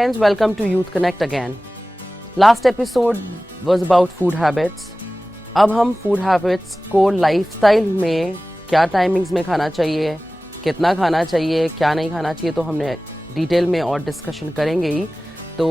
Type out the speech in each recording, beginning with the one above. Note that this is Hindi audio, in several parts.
friends, welcome to Youth Connect again. Last episode was about food habits. अब हम food habits को lifestyle में क्या टाइमिंग्स में खाना चाहिए, कितना खाना चाहिए, क्या नहीं खाना चाहिए, तो हमने डिटेल में और डिस्कशन करेंगे ही. तो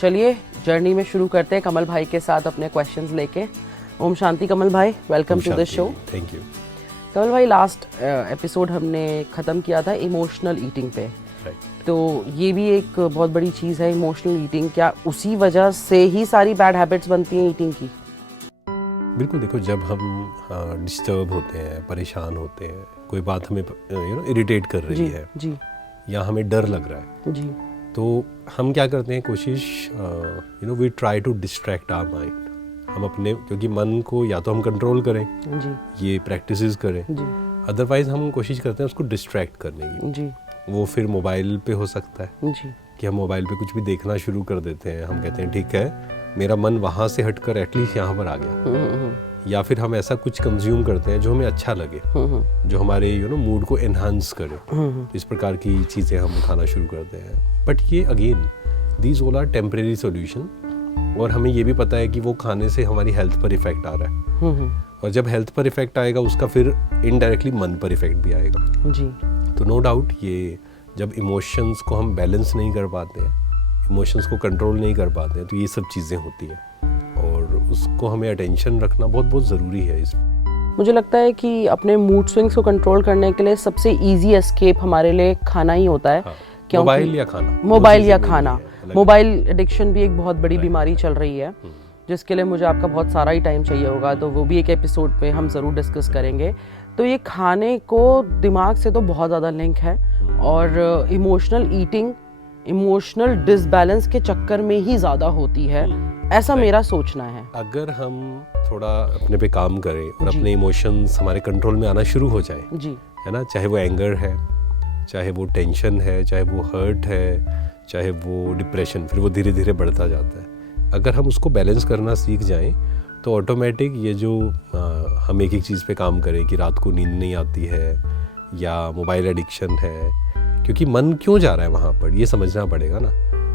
चलिए जर्नी में शुरू करते हैं कमल भाई के साथ अपने क्वेश्चंस लेके. ओम शांति कमल भाई, welcome to the show. Thank you. Kamal भाई, लास्ट एपिसोड हमने ख़त्म किया था इमोशनल ईटिंग पे. तो ये भी एक बहुत बड़ी चीज़ है इमोशनल ईटिंग. क्या उसी वजह से ही सारी बैड हैबिट्स बनती हैं ईटिंग की? बिल्कुल. देखो, जब हम डिस्टर्ब होते हैं, परेशान होते हैं, कोई बात हमें इरिटेट कर रही है जी, या हमें डर लग रहा है जी, तो हम क्या करते हैं, कोशिश we try to distract our mind. हम अपने, क्योंकि मन को या तो हम कंट्रोल करें जी, ये प्रैक्टिसेस करें, जी, अदरवाइज हम कोशिश करते हैं उसको डिस्ट्रैक्ट करने की. जी, वो फिर मोबाइल पे हो सकता है जी, कि हम मोबाइल पे कुछ भी देखना शुरू कर देते हैं. हम कहते हैं ठीक है, मेरा मन वहाँ से हटकर एटलीस्ट यहाँ पर आ गया. या फिर हम ऐसा कुछ कंज्यूम करते हैं जो हमें अच्छा लगे, जो हमारे मूड को एनहांस करे. इस प्रकार की चीज़ें हम खाना शुरू करते हैं. बट ये again these all are temporary solution. और हमें ये भी पता है कि वो खाने से हमारी हेल्थ पर इफेक्ट आ रहा है. और जब हेल्थ पर इफेक्ट आएगा उसका फिर इनडायरेक्टली मन पर इफेक्ट भी आएगा. जी. तो नो डाउट ये जब इमोशंस को हम बैलेंस नहीं कर पाते हैं, इमोशंस को कंट्रोल नहीं कर पाते हैं, तो ये सब चीज़ें होती हैं. और उसको हमें अटेंशन रखना बहुत बहुत ज़रूरी है. इस मुझे लगता है कि अपने मूड स्विंग्स को कंट्रोल करने के लिए सबसे इजी एस्केप हमारे लिए खाना ही होता है. मोबाइल या खाना. मोबाइल एडिक्शन भी एक बहुत बड़ी बीमारी चल रही है, जिसके लिए मुझे आपका बहुत सारा ही टाइम चाहिए होगा. तो वो भी एक एपिसोड पे हम ज़रूर डिस्कस करेंगे. तो ये खाने को दिमाग से तो बहुत ज़्यादा लिंक है, और इमोशनल ईटिंग इमोशनल डिसबैलेंस के चक्कर में ही ज़्यादा होती है, ऐसा मेरा सोचना है. अगर हम थोड़ा अपने पे काम करें और अपने इमोशंस हमारे कंट्रोल में आना शुरू हो जाए, जी, है ना, चाहे वो एंगर है, चाहे वो टेंशन है, चाहे वो हर्ट है, चाहे वो डिप्रेशन, फिर वो धीरे धीरे बढ़ता जाता है. अगर हम उसको बैलेंस करना सीख जाएं तो ऑटोमेटिक ये जो हम एक चीज़ पे काम करें कि रात को नींद नहीं आती है या मोबाइल एडिक्शन है, क्योंकि मन क्यों जा रहा है वहाँ पर, ये समझना पड़ेगा ना.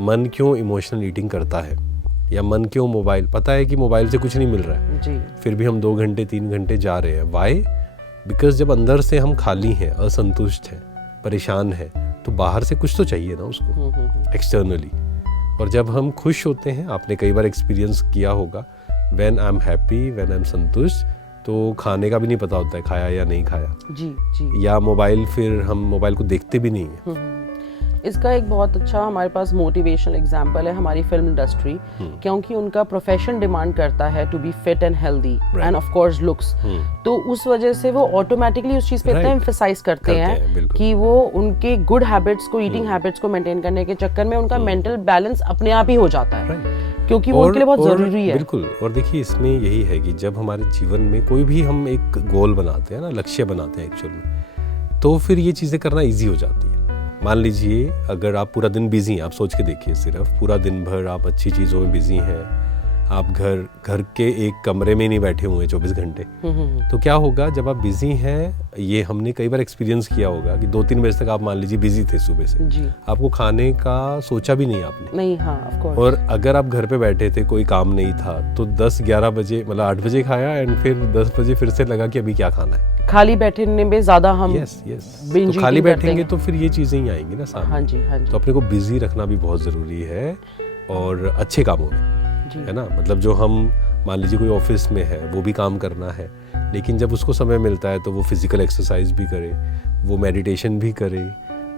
मन क्यों इमोशनल ईटिंग करता है, या मन क्यों मोबाइल, पता है कि मोबाइल से कुछ नहीं मिल रहा है जी, फिर भी हम 2 घंटे 3 घंटे जा रहे हैं. वाई? बिकॉज जब अंदर से हम खाली हैं, असंतुष्ट हैं, परेशान हैं, तो बाहर से कुछ तो चाहिए ना उसको, एक्सटर्नली. और जब हम खुश होते हैं, आपने कई बार एक्सपीरियंस किया होगा, when I am happy, when I am संतुष्ट, तो खाने का भी नहीं पता होता है खाया या नहीं खाया. जी, जी. या मोबाइल, फिर हम मोबाइल को देखते भी नहीं हैं. इसका एक बहुत अच्छा हमारे पास मोटिवेशनल एग्जांपल है हमारी फिल्म इंडस्ट्री, क्योंकि उनका प्रोफेशन डिमांड करता है to be fit and healthy and of course looks. तो उस वजह से वो ऑटोमेटिकली उस चीज़ पे इतना एम्फसाइज करते हैं कि वो उनके गुड हैबिट्स को, ईटिंग हैबिट्स को मेंटेन करने के चक्कर में उनका मेंटल बैलेंस अपने आप ही हो जाता है, क्योंकि वो उनके लिए बहुत ज़रूरी है. बिल्कुल. और देखिए, इसमें यही है कि जब हमारे जीवन में कोई भी हम एक गोल बनाते हैं ना, लक्ष्य बनाते हैं एक्चुअल में, तो फिर ये चीज़ें करना ईजी हो जाती है. मान लीजिए अगर आप पूरा दिन बिजी हैं, आप सोच के देखिए, सिर्फ पूरा दिन भर आप अच्छी चीज़ों में बिजी हैं, आप घर के एक कमरे में नहीं बैठे हुए 24 घंटे, तो क्या होगा जब आप बिजी हैं, ये हमने कई बार एक्सपीरियंस किया होगा कि 2-3 बजे तक आप मान लीजिए बिजी थे सुबह से जी, आपको खाने का सोचा भी नहीं आपने. नहीं, हाँ, ऑफ कोर्स. और अगर आप घर पे बैठे थे, कोई काम नहीं था, तो 10-11 बजे, मतलब 8 बजे खाया, एंड फिर 10 बजे फिर से लगा कि अभी क्या खाना है. खाली बैठने में ज़्यादा हम तो खाली बैठेंगे तो फिर ये चीज़ें ही आएंगी ना सामने. हाँ जी, हाँ जी. तो अपने को बिजी रखना भी बहुत ज़रूरी है, और अच्छे कामों में, है ना. मतलब जो हम, मान लीजिए कोई ऑफिस में है, वो भी काम करना है, लेकिन जब उसको समय मिलता है तो वो फिजिकल एक्सरसाइज भी करे, वो मेडिटेशन भी करे,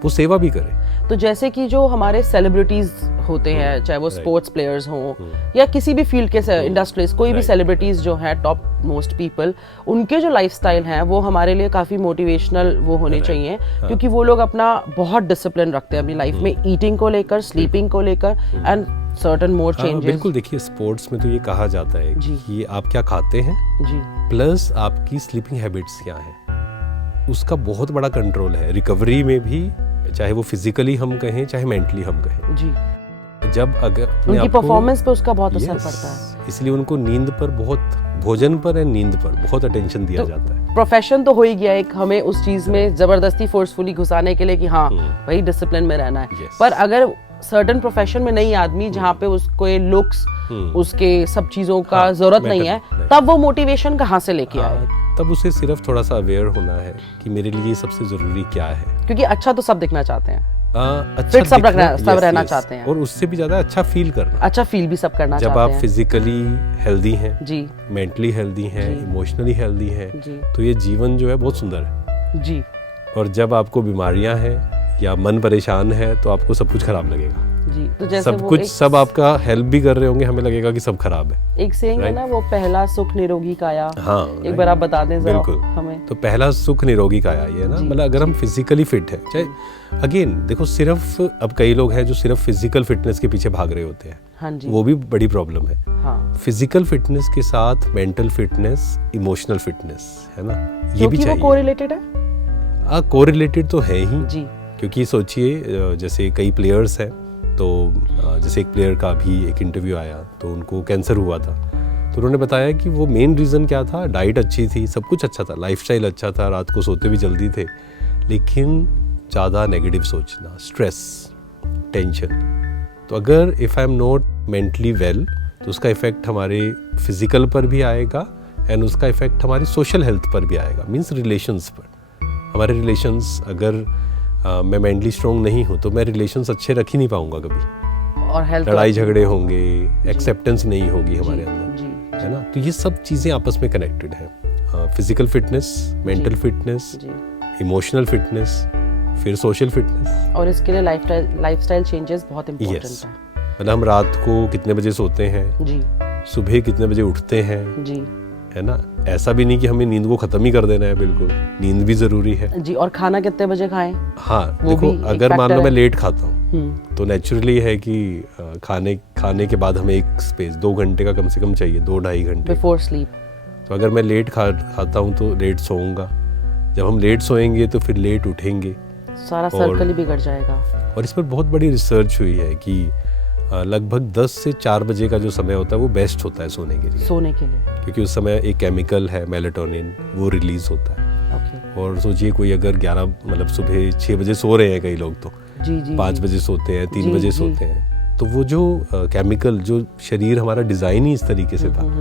वो सेवा भी करे. तो जैसे कि जो हमारे सेलिब्रिटीज होते हैं, चाहे वो स्पोर्ट्स प्लेयर्स हों या किसी भी फील्ड के इंडस्ट्रियलिस्ट, कोई भी सेलिब्रिटीज जो हैं, टॉप मोस्ट पीपल, उनके जो लाइफस्टाइल हैं वो हमारे लिए काफ़ी मोटिवेशनल वो होने चाहिए, क्योंकि वो लोग अपना बहुत डिसिप्लिन रखते हैं अपनी लाइफ में, ईटिंग को लेकर, स्लीपिंग को लेकर, एंड सर्टेन मोर चेंजेस. बिल्कुल. देखिए, स्पोर्ट्स में तो ये कहा जाता है कि आप क्या खाते हैं जी, प्लस आपकी स्लीपिंग हैबिट्स क्या है, उसका बहुत बड़ा कंट्रोल है. रिकवरी में भी, चाहे वो फिजिकली हम कहें, चाहे मेंटली हम कहें जी, जब अगर उनकी परफॉर्मेंस पे उसका बहुत असर पड़ता है. इसलिए उनको नींद पर बहुत, भोजन पर और नींद पर बहुत अटेंशन दिया जाता है. प्रोफेशन तो हो ही गया एक, हमें उस चीज में जबरदस्ती फोर्सफुली घुसाने के लिए कि हाँ भाई डिसिप्लिन में रहना है. पर अगर सर्टेन प्रोफेशन में नहीं आदमी जहाँ पे उसको लुक्स उसके सब चीजों का जरूरत नहीं है, तब वो मोटिवेशन कहाँ से लेके आए? तब उसे सिर्फ थोड़ा सा अवेयर होना है कि मेरे लिए सबसे जरूरी क्या है, क्योंकि अच्छा तो सब दिखना चाहते हैं, अच्छा सब रहना चाहते हैं, और उससे भी ज्यादा अच्छा फील करना, अच्छा फील भी सब करना चाहते हैं। जब आप फिजिकली हेल्दी हैं जी, मेंटली हेल्दी हैं, इमोशनली हेल्दी हैं, तो ये जीवन जो है बहुत सुंदर है जी। और जब आपको बीमारियां हैं या मन परेशान है तो आपको सब कुछ खराब लगेगा जी। तो जैसे सब कुछ सब आपका हेल्प भी कर रहे होंगे, हमें लगेगा कि सब खराब है। एक सेइंग है ना, वो पहला सुख निरोगी काया। हाँ, एक बार आप बता दें जरा हमें। तो पहला सुख निरोगी काया ये है ना, मतलब अगर हम फिजिकली फिट है, चाहे अगेन देखो सिर्फ अब कई लोग हैं जो सिर्फ फिजिकल फिटनेस के पीछे भाग रहे होते हैं, हाँ जी, वो भी बड़ी प्रॉब्लम है। हाँ। फिजिकल फिटनेस के साथ मेंटल फिटनेस, इमोशनल फिटनेस है ना, ये भी चाहिए। कोरिलेटेड है, कोरिलेटेड तो है ही जी, क्योंकि सोचिए जैसे कई प्लेयर्स हैं, तो जैसे एक प्लेयर का भी एक इंटरव्यू आया तो उनको कैंसर हुआ था, तो उन्होंने बताया कि वो मेन रीज़न क्या था, डाइट अच्छी थी, सब कुछ अच्छा था, लाइफस्टाइल अच्छा था, रात को सोते भी जल्दी थे, लेकिन ज़्यादा नेगेटिव सोचना, स्ट्रेस, टेंशन। तो अगर if I am not mentally well तो उसका इफ़ेक्ट हमारे फिज़िकल पर भी आएगा एंड उसका इफ़ेक्ट हमारी सोशल हेल्थ पर भी आएगा, मीन्स रिलेशंस पर। हमारे रिलेशंस अगर मैं मेंटली स्ट्रॉन्ग नहीं हूँ तो मैं रिलेशंस अच्छे रख ही नहीं पाऊंगा कभी, और लड़ाई झगड़े होंगे, एक्सेप्टेंस नहीं होगी हमारे अंदर, है ना। तो ये सब चीज़ें आपस में कनेक्टेड है, physical fitness, mental fitness, emotional fitness, फिर सोशल फिटनेस, और इसके लिए लाइफस्टाइल चेंजेस बहुत इम्पोर्टेंट है। मतलब हम रात को कितने बजे सोते हैं जी, सुबह कितने बजे उठते हैं जी, है ना। ऐसा भी नहीं कि हमें नींद को खत्म ही कर देना है, बिल्कुल नींद भी जरूरी है जी। और खाना कितने बजे खाएं? हाँ देखो, अगर मान लो मैं लेट खाता हूँ तो नेचुरली है कि खाने के बाद हमें एक स्पेस 2 घंटे का कम से कम चाहिए, 2-2.5 घंटे बिफोर स्लीप। तो अगर मैं लेट खाता हूँ तो लेट सोऊंगा, जब हम लेट सोएंगे तो फिर लेट उठेंगे, सारा सर्कल ही बिगड़ जाएगा। और इस पर बहुत बड़ी रिसर्च हुई है कि लगभग 10 से 4 बजे का जो समय होता है वो बेस्ट होता है सोने के लिए, क्योंकि उस समय एक केमिकल है मेलाटोनिन, वो रिलीज होता है। और सोचिए कोई अगर 11 मतलब सुबह 6 बजे सो रहे हैं कई लोग, तो 5 बजे सोते हैं, 3 बजे सोते हैं, तो वो जो केमिकल, जो शरीर हमारा डिज़ाइन ही इस तरीके से था,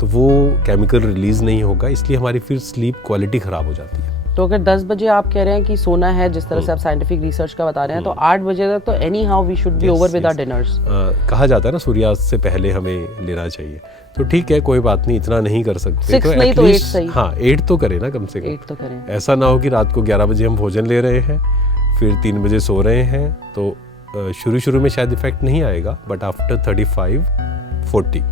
तो वो केमिकल रिलीज नहीं होगा, इसलिए हमारी फिर स्लीप क्वालिटी ख़राब हो जाती है। तो अगर 10 बजे आप कह रहे हैं कि सोना है, जिस तरह से आप साइंटिफिक रिसर्च का बता रहे हैं, तो 8 बजे तक तो anyhow we should be over with our dinners. कहा जाता है ना सूर्यास्त से पहले हमें लेना चाहिए, तो ठीक है, कोई बात नहीं, इतना नहीं कर सकते 6 तो नहीं तो 8 सही। हाँ 8 तो करें ना, कम से कम 8 तो करें। ऐसा ना हो कि रात को 11 बजे हम भोजन ले रहे हैं फिर 3 बजे सो रहे हैं, तो शुरू में शायद इफेक्ट नहीं आएगा, बट आफ्टर 35-40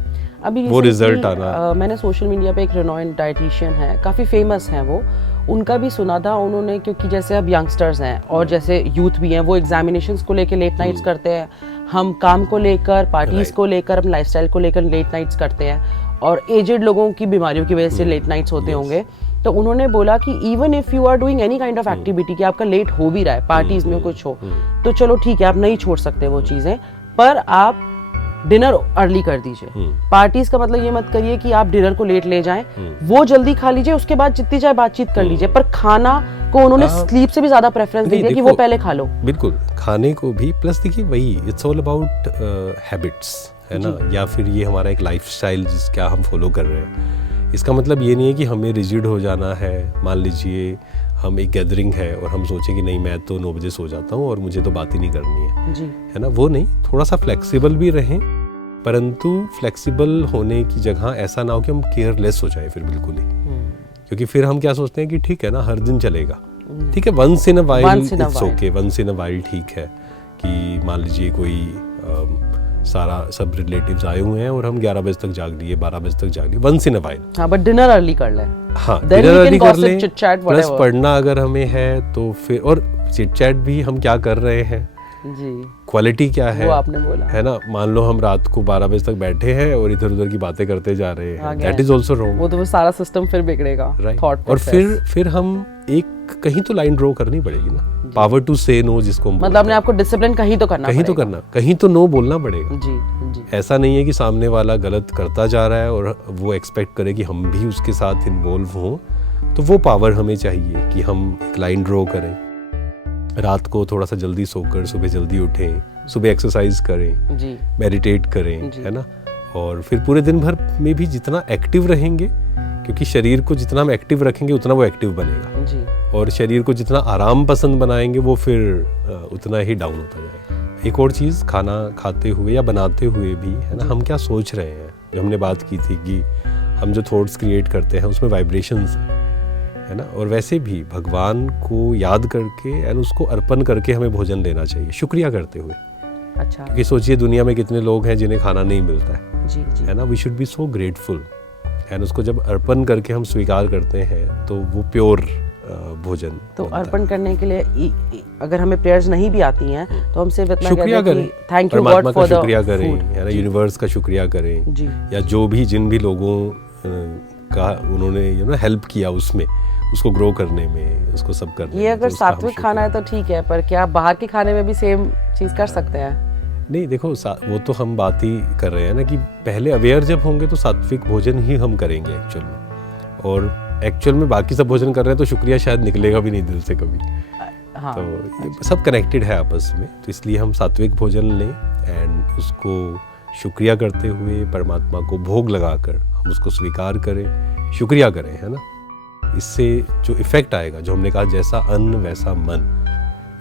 अभी वो रिजल्ट आना। मैंने सोशल मीडिया पे एक रेनॉइंड डाइटिशियन है, काफ़ी फेमस हैं वो, उनका भी सुना था उन्होंने, क्योंकि जैसे अब यंगस्टर्स हैं और जैसे यूथ भी हैं, वो एग्जामिनेशंस को लेकर लेट नाइट्स करते हैं, हम काम को लेकर, पार्टीज को लेकर, अपने लाइफस्टाइल को लेकर लेट नाइट्स करते हैं, और एजेड लोगों की बीमारियों की वजह से लेट नाइट्स होते होंगे। तो उन्होंने बोला कि even if you are doing any kind of activity, कि आपका लेट हो भी रहा है, पार्टीज में कुछ हो, तो चलो ठीक है, आप नहीं छोड़ सकते वो चीज़ें, पर आप डिनर अर्ली कर दीजिए। पार्टीज का मतलब ये मत करिए कि आप डिनर को लेट ले जाएं, वो जल्दी खा लीजिए, उसके बाद जितनी चाहे बातचीत कर लीजिए, पर खाना को उन्होंने स्लीप से भी ज्यादा प्रेफरेंस दे दिया कि वो पहले खा लो। बिल्कुल, खाने को भी, प्लस देखिए वही, इट्स ऑल अबाउट हैबिट्स, है ना, या फिर ये हमारा एक लाइफस्टाइल जिसका हम फॉलो कर रहे हैं। इसका मतलब ये नहीं है कि हमें रिजिड हो जाना है। मान लीजिए हम एक गैदरिंग है और हम सोचें कि नहीं, मैं तो 9 बजे सो जाता हूँ और मुझे तो बात ही नहीं करनी है जी, है ना, वो नहीं, थोड़ा सा फ्लेक्सिबल भी रहें, परंतु फ्लेक्सिबल होने की जगह ऐसा ना हो कि हम केयरलेस हो जाए फिर बिल्कुल ही, क्योंकि फिर हम क्या सोचते हैं कि ठीक है ना, हर दिन चलेगा, ठीक है, once in a while it's okay, once in a while ठीक है, कि मान लीजिए कोई सब रिलेटिव्स आए हुए हैं और हम 11 बजे तक जाग लिए, 12 बजे तक जाग लिए, वंस इन अ वाइल। हाँ, बट डिनर अर्ली कर लें। हाँ, डिनर अर्ली कर लें, प्लस पढ़ना अगर हमें है तो फिर, और चिट चैट भी हम क्या कर रहे हैं जी, क्वालिटी क्या है, वो आपने बोला है ना। मान लो हम रात को 12 बजे तक बैठे हैं और इधर उधर की बातें करते जा रहे हैं, दैट इज आल्सो रॉन्ग। वो तो सारा सिस्टम फिर बिगड़ेगा, राइट। और फिर हम एक कहीं तो लाइन ड्रॉ करनी पड़ेगी ना, पावर टू से नो जिसको, मतलब अपने आपको डिसिप्लिन कहीं तो करना, कहीं तो नो बोलना पड़ेगा जी जी। ऐसा नहीं है कि सामने वाला गलत करता जा रहा है और वो एक्सपेक्ट करे कि हम भी उसके साथ इन्वॉल्व हों, तो वो पावर हमें चाहिए कि हम एक लाइन ड्रॉ करें, रात को थोड़ा सा जल्दी सोकर सुबह जल्दी उठें, सुबह एक्सरसाइज करें, जी मेडिटेट करें, जी। है ना, और फिर पूरे दिन भर में भी जितना एक्टिव रहेंगे, क्योंकि शरीर को जितना हम एक्टिव रखेंगे उतना वो एक्टिव बनेगा, जी और शरीर को जितना आराम पसंद बनाएंगे वो फिर उतना ही डाउन होता जाएगा। एक और चीज़, खाना खाते हुए या बनाते हुए भी, है ना, हम क्या सोच रहे हैं, जो हमने बात की थी कि हम जो थॉट्स क्रिएट करते हैं उसमें वाइब्रेशंस है ना, और वैसे भी भगवान को याद करके एंड उसको अर्पण करके हमें भोजन लेना चाहिए, शुक्रिया करते हुए। अच्छा क्योंकि सोचिए दुनिया में कितने लोग हैं जिन्हें खाना नहीं मिलता है, जी जी है ना, we should be so grateful, एंड उसको जब अर्पण करके हम स्वीकार करते हैं तो वो प्योर भोजन तो बनता है। अर्पण करने के लिए अगर हमें प्रेयर्स नहीं भी आती हैं तो हम सिर्फ इतना शुक्रिया कहते करें, हैं कि थैंक यू परमात्मा गॉड का फॉर द शुक्रिया करें, फूड। है ना, यूनिवर्स का शुक्रिया करें, जी या जो भी जिन भी लोगों का उन्होंने हेल्प किया उसमें, उसको ग्रो करने में, उसको सब करने ये में, अगर तो उसका हम सात्विक खाना है तो ठीक है, पर क्या बाहर के खाने में भी सेम चीज कर सकते हैं? नहीं, देखो वो तो हम बात ही कर रहे हैं ना कि पहले अवेयर जब होंगे तो सात्विक भोजन ही हम करेंगे एक्चुअल में, और एक्चुअल में बाकी सब भोजन कर रहे हैं तो शुक्रिया शायद निकलेगा भी नहीं दिल से कभी। हाँ तो ये सब कनेक्टेड है आपस में, तो इसलिए हम सात्विक भोजन लें एंड उसको शुक्रिया करते हुए परमात्मा को भोग लगाकर हम उसको स्वीकार करें, शुक्रिया करें, है ना। इससे जो इफ़ेक्ट आएगा, जो हमने कहा जैसा अन्न वैसा मन,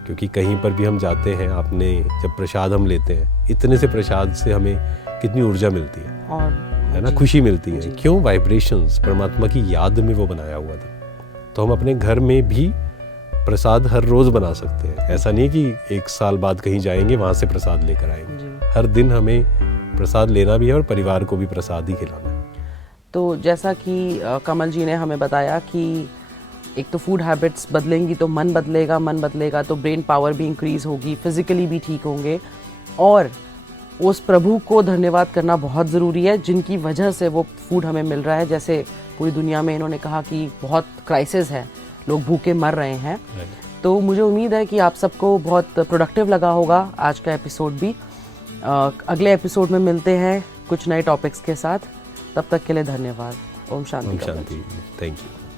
क्योंकि कहीं पर भी हम जाते हैं, आपने जब प्रसाद हम लेते हैं, इतने से प्रसाद से हमें कितनी ऊर्जा मिलती है, और है ना, जी, खुशी मिलती है। जी। क्यों? वाइब्रेशंस, परमात्मा की याद में वो बनाया हुआ था। तो हम अपने घर में भी प्रसाद हर रोज़ बना सकते हैं, ऐसा नहीं है कि 1 साल बाद कहीं जाएंगे वहाँ से प्रसाद लेकर आएंगे। जी। हर दिन हमें प्रसाद लेना भी है और परिवार को भी प्रसाद ही खिलाना है। तो जैसा कि कमल जी ने हमें बताया कि एक तो फूड हैबिट्स बदलेंगी तो मन बदलेगा तो ब्रेन पावर भी इंक्रीज होगी, फिजिकली भी ठीक होंगे, और उस प्रभु को धन्यवाद करना बहुत ज़रूरी है जिनकी वजह से वो फूड हमें मिल रहा है। जैसे पूरी दुनिया में इन्होंने कहा कि बहुत क्राइसिस है, लोग भूखे मर रहे हैं। तो मुझे उम्मीद है कि आप सबको बहुत प्रोडक्टिव लगा होगा आज का एपिसोड भी। अगले एपिसोड में मिलते हैं कुछ नए टॉपिक्स के साथ, तब तक के लिए धन्यवाद। ओम शांति। ओम शांति। Thank you.